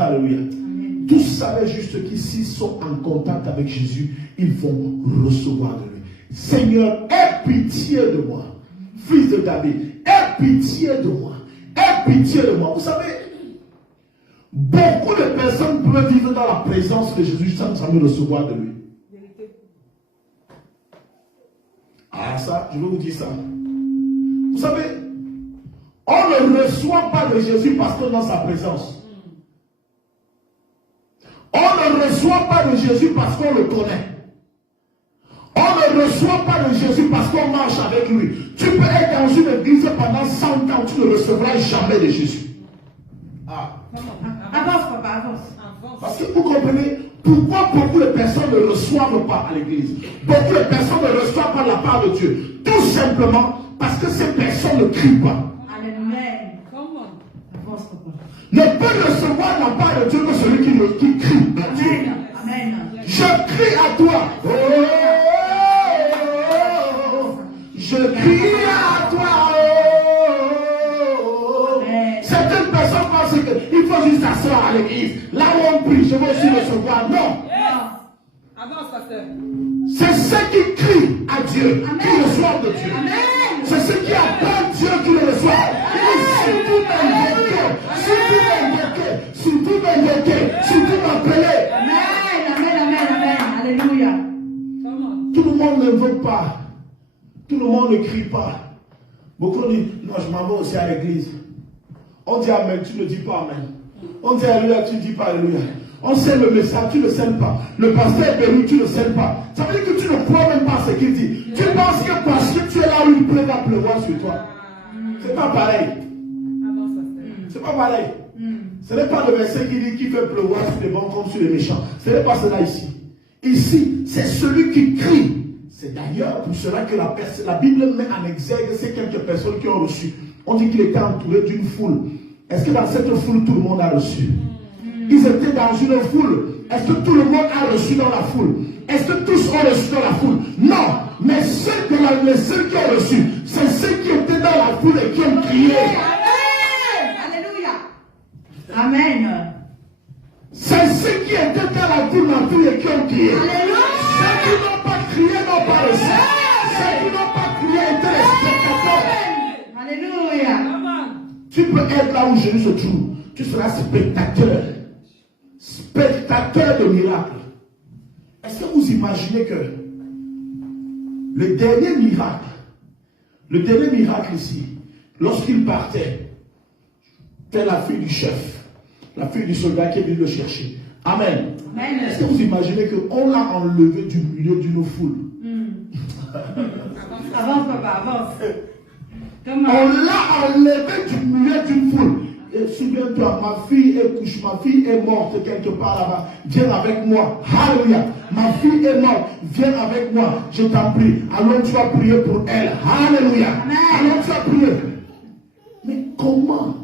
Alléluia. Tous savaient juste qu'ici sont en contact avec Jésus, ils vont recevoir de lui. Seigneur, aie pitié de moi. Fils de David, aie pitié de moi. Aie pitié de moi. Vous savez, beaucoup de personnes peuvent vivre dans la présence de Jésus sans jamais recevoir de lui. Ah ça, je vais vous dire ça. Vous savez, on ne reçoit pas de Jésus parce qu'on est dans sa présence. On ne reçoit pas de Jésus parce qu'on le connaît. On ne reçoit pas de Jésus parce qu'on marche avec lui. Tu peux être dans une église pendant 100 ans, tu ne recevras jamais de Jésus. Ah. Avance, papa, avance. Parce que vous comprenez pourquoi beaucoup de personnes ne reçoivent pas à l'église. Beaucoup de personnes ne reçoivent pas la part de Dieu. Tout simplement parce que ces personnes ne crient pas. Amen. Comment? Avance, papa. Ne peut recevoir la part de Dieu que celui qui crie à Dieu. Amen. Amen. Je crie à toi. Oh, je crie à toi. Oh. Certaines personnes pensent qu'il faut juste s'asseoir à l'église. Là où on prie, je veux aussi recevoir. Non. Avance, pasteur. C'est ceux qui crient à Dieu, Amen. qui reçoivent de Dieu. Amen. C'est ceux qui appellent Dieu qui le reçoivent. Si vous m'invoquez, si vous m'appelez. Amen, amen, amen, amen. Alléluia. Tout le monde n'invoque pas. Tout le monde ne crie pas. Beaucoup disent, non, je m'en vais aussi à l'église. On dit Amen, tu ne dis pas Amen. On dit Alléluia, tu ne dis pas Alléluia. On sait le message, tu ne scènes pas. Le pasteur est béni, tu ne scènes pas. Ça veut dire que tu ne crois même pas ce qu'il dit. Tu penses que parce que tu es là où il pleut, va pleuvoir sur toi. C'est pas pareil. C'est pas pareil. Ce n'est pas le verset qui dit qu'il fait pleuvoir sur les bons comme sur les méchants. Ce n'est pas cela ici. Ici, c'est celui qui crie. C'est d'ailleurs pour cela que la Bible met en exergue ces quelques personnes qui ont reçu. On dit qu'il était entouré d'une foule. Est-ce que dans cette foule, tout le monde a reçu? Ils étaient dans une foule. Est-ce que tout le monde a reçu dans la foule? Est-ce que tous ont reçu dans la foule? Non. Mais ceux qui ont reçu, c'est ceux qui étaient dans la foule et qui ont crié. Amen. C'est ceux qui étaient dans la foule et qui ont crié. Alléluia. Ceux qui n'ont pas crié n'ont pas reçu. Ceux qui n'ont pas crié étaient les spectateurs. Alléluia. Tu peux être là où Jésus se trouve. Tu seras spectateur. Spectateur de miracles. Est-ce que vous imaginez que le dernier miracle ici, lorsqu'il partait, c'était la fille du chef. La fille du soldat qui est venu le chercher. Amen. Amen. Est-ce que vous imaginez qu'on l'a enlevé du milieu d'une foule? Avance, papa, avance. On l'a enlevé du milieu d'une foule. Et souviens-toi, ma fille est couchée, ma fille est morte quelque part là-bas. Viens avec moi. Alléluia. Ma fille est morte. Viens avec moi. Je t'en prie. Allons, tu vas prier pour elle. Alléluia. Allons, tu vas prier. Mais comment?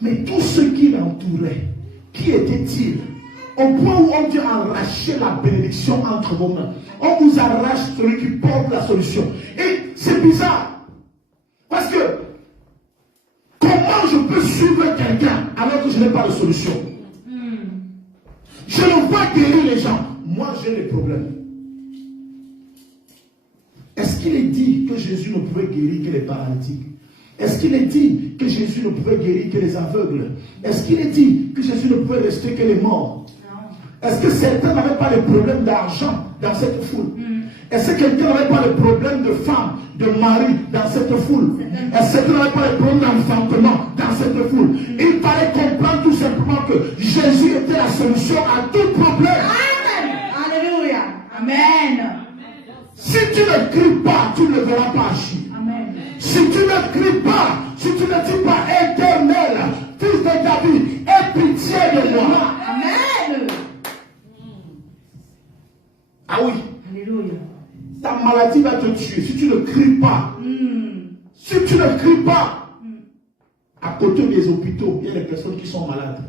Mais tous ceux qui l'entouraient, qui étaient-ils? Au point où on dit arracher la bénédiction entre vos mains. On vous arrache celui qui porte la solution. Et c'est bizarre. Parce que, comment je peux suivre quelqu'un alors que je n'ai pas de solution? Je ne vois guérir les gens. Moi, j'ai des problèmes. Est-ce qu'il est dit que Jésus ne pouvait guérir que les paralytiques? Est-ce qu'il est dit que Jésus ne pouvait guérir que les aveugles? Est-ce qu'il est dit que Jésus ne pouvait rester que les morts? Est-ce que certains n'avaient pas de problème d'argent dans cette foule? Est-ce que quelqu'un n'avait pas de problème de femme, de mari dans cette foule? Est-ce que quelqu'un n'avait pas de problème d'enfantement dans cette foule? Il fallait comprendre tout simplement que Jésus était la solution à tout problème. Amen. Alléluia. Amen. Si tu ne cries pas, tu ne verras pas agir. Amen. Si tu ne cries pas, si tu ne dis pas éternel, fils de David, aie pitié de moi. Amen. Ah oui. Alléluia. Ta maladie va te tuer si tu ne cries pas. Si tu ne cries pas, à côté des hôpitaux, il y a des personnes qui sont malades.